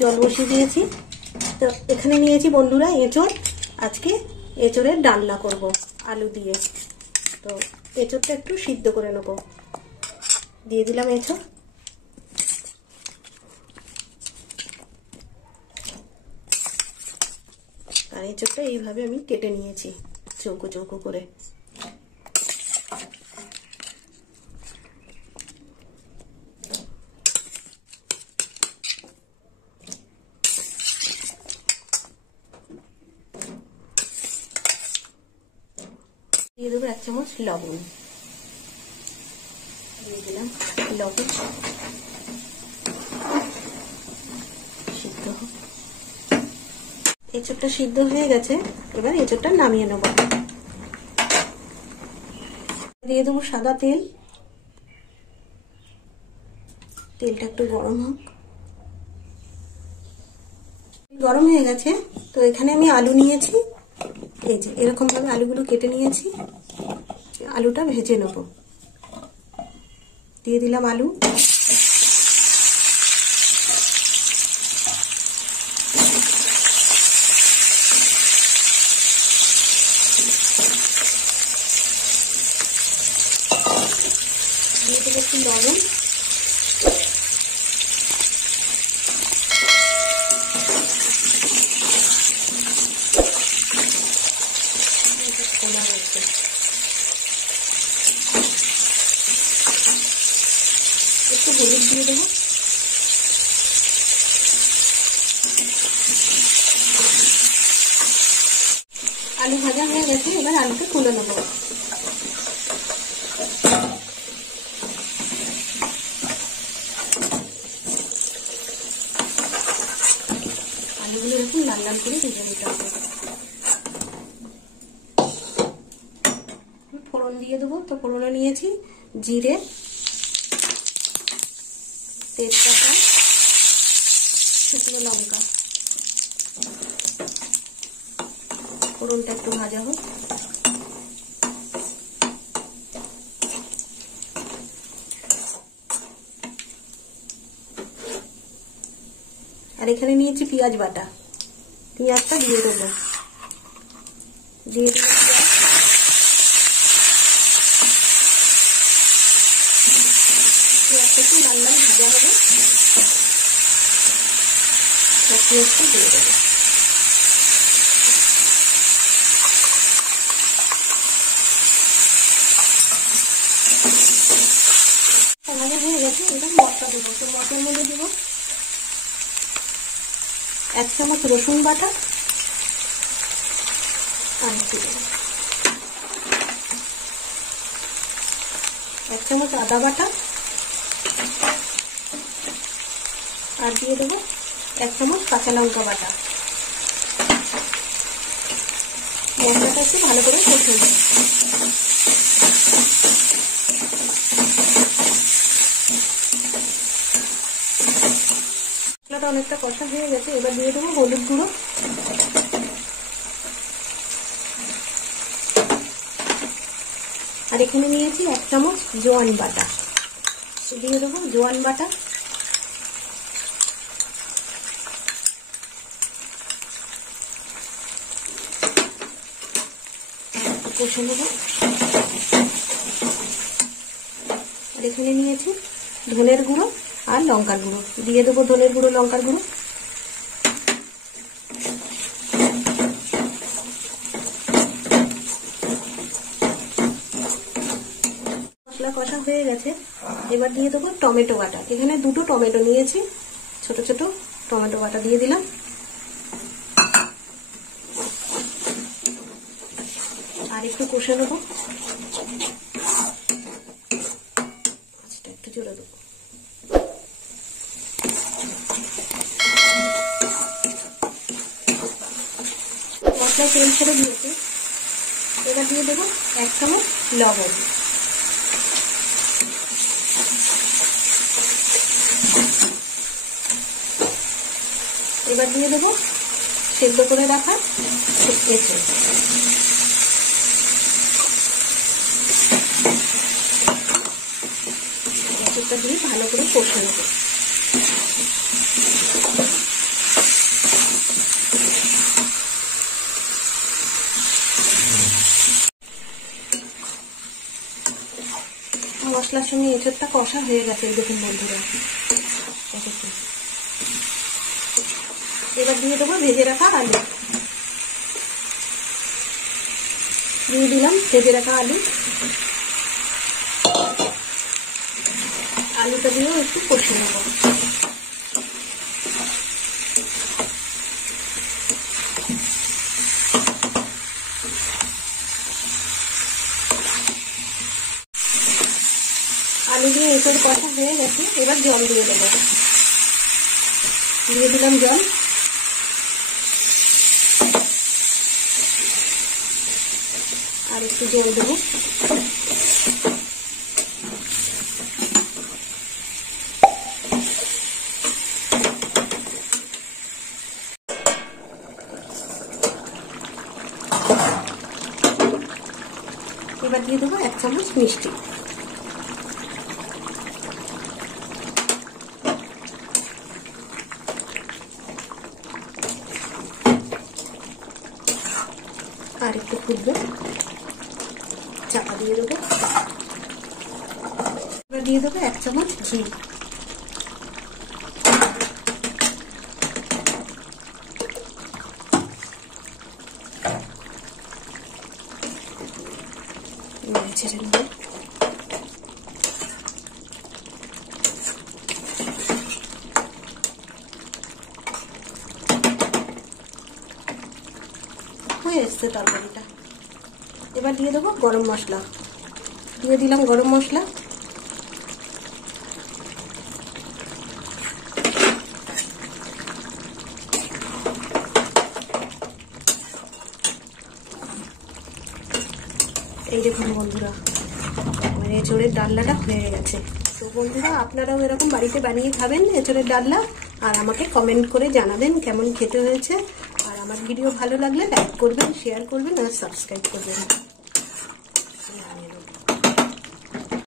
জল বসিয়ে দিয়েছি। তো এখানে নিয়েছি বন্ধুরা এঁচড়। আজকে এঁচড়ের ডালনা করব আলু দিয়ে। তো এঁচড়টা একটু সিদ্ধ করে নেব। দিয়ে দিলাম এঁচড়। আর এঁচড়টা এইভাবে আমি কেটে নিয়েছি চৌকো চৌকো করে। দিয়ে দেবো 1 চামচ লবণ। দিয়ে দিলাম লবণ। সিদ্ধ হোক। এঁচড়টা সিদ্ধ হয়ে গেছে। এবার এঁচড়টা নামিয়ে নেব। দিয়ে দেবো সাদা তেল। তেলটা একটু গরম হোক। গরম হয়ে গেছে। তো এখানে আমি আলু নিয়েছি। এই যে এরকম ভাবে আলুগুলো কেটে নিয়েছি। আলুটা ভেজে নেব। দিয়ে দিলাম আলু। দিয়ে দেবো একটু লবণ। একটু হলুদ দিয়ে দেবো। আলু ভাজা হয়ে গেছে। এবার আলুটা তুলে নেব। আলুগুলো এরকম লাল লাল করে ভেজে নিতে হবে। ফোড়ন দিয়ে দেবো। তো ফোড়নে নিয়েছি জিরে, তেজপাতা, শুকনো লঙ্কা। ফোড়নটা একটু ভাজা হোক। আর এখানে নিয়েছি পেঁয়াজ বাটা। পেঁয়াজটা দিয়ে দেবো। দিয়ে দেবো পেঁয়াজটা একটু লাল লাল ভাজা হবে। পেঁয়াজটা দিয়ে দেবো। ভাজা হয়ে গেছে। এটা মশলা দেবো। তো মশলার মধ্যে দেবো 1 চামচ রসুন বাটা। আর দেবো 1 চামচ আদা বাটা। আর দিয়ে দেবো 1 চামচ কাঁচা লঙ্কা বাটা। মশলাটা একটু ভালো করে কষে নেব। মশলাটা অনেকটা কষা হয়ে গেছে। এবার দিয়ে দেবো হলুদ গুঁড়ো। আর এখানে নিয়েছি 1 চামচ জোয়ান বাটা। দিয়ে দেবো জোয়ান বাটা। কষে নেব। আর এখানে নিয়েছি ধনের গুঁড়ো আর লঙ্কার গুঁড়ো। দিয়ে দেবো ধনের গুঁড়ো, লঙ্কার গুঁড়ো। মশলা কষা হয়ে গেছে। এবার দিয়ে দেবো টমেটো বাটা। এখানে 2টো টমেটো নিয়েছি, ছোট ছোট টমেটো বাটা দিয়ে দিলাম। আর একটু কষে নেবো। একটু জোরে দেবো। মশলা তেল ছেড়ে দিয়েছে। এবার দিয়ে দেবো 1 চামচ লবণ। এবার দিয়ে দেবো সেদ্ধ করে রাখা এঁচড়। এঁচড়টা দিয়ে ভালো করে কষে নেব। মশলার সঙ্গে এঁচোড়টা কষা হয়ে গেছে দেখুন বন্ধুরা। এবার দিয়ে দেবো ভেজে রাখা আলু, দিয়ে দিলাম ভেজে রাখা আলু। আলুটা দিয়েও একটু কষিয়ে নেব। আলু দিয়ে এঁচোড় কষা হয়ে গেছে, এবার জল দিয়ে দেবো। দিয়ে দিলাম জল। আর একটু জল দেবো। এবার দিয়ে দেবো 1 চামচ মিষ্টি। আর একটু ফুটবে, চাপা দিয়ে দেবো। এবার দিয়ে দেবো 1 চামচ ঘি। ছেড়ে নেব। হয়ে এসছে তরকারিটা। এবার দিয়ে দেবো গরম মশলা। দিয়ে দিলাম গরম মশলা। এই দেখুন বন্ধুরা, আমার এঁচোড়ের ডালনাটা হয়ে গেছে। তো বন্ধুরা, আপনারাও এরকম বাড়িতে বানিয়ে খাবেন এঁচোড়ের ডালনা, আর আমাকে কমেন্ট করে জানাবেন কেমন খেতে হয়েছে। আর আমার ভিডিও ভালো লাগলে লাইক করবেন, শেয়ার করবেন আর সাবস্ক্রাইব করবেন।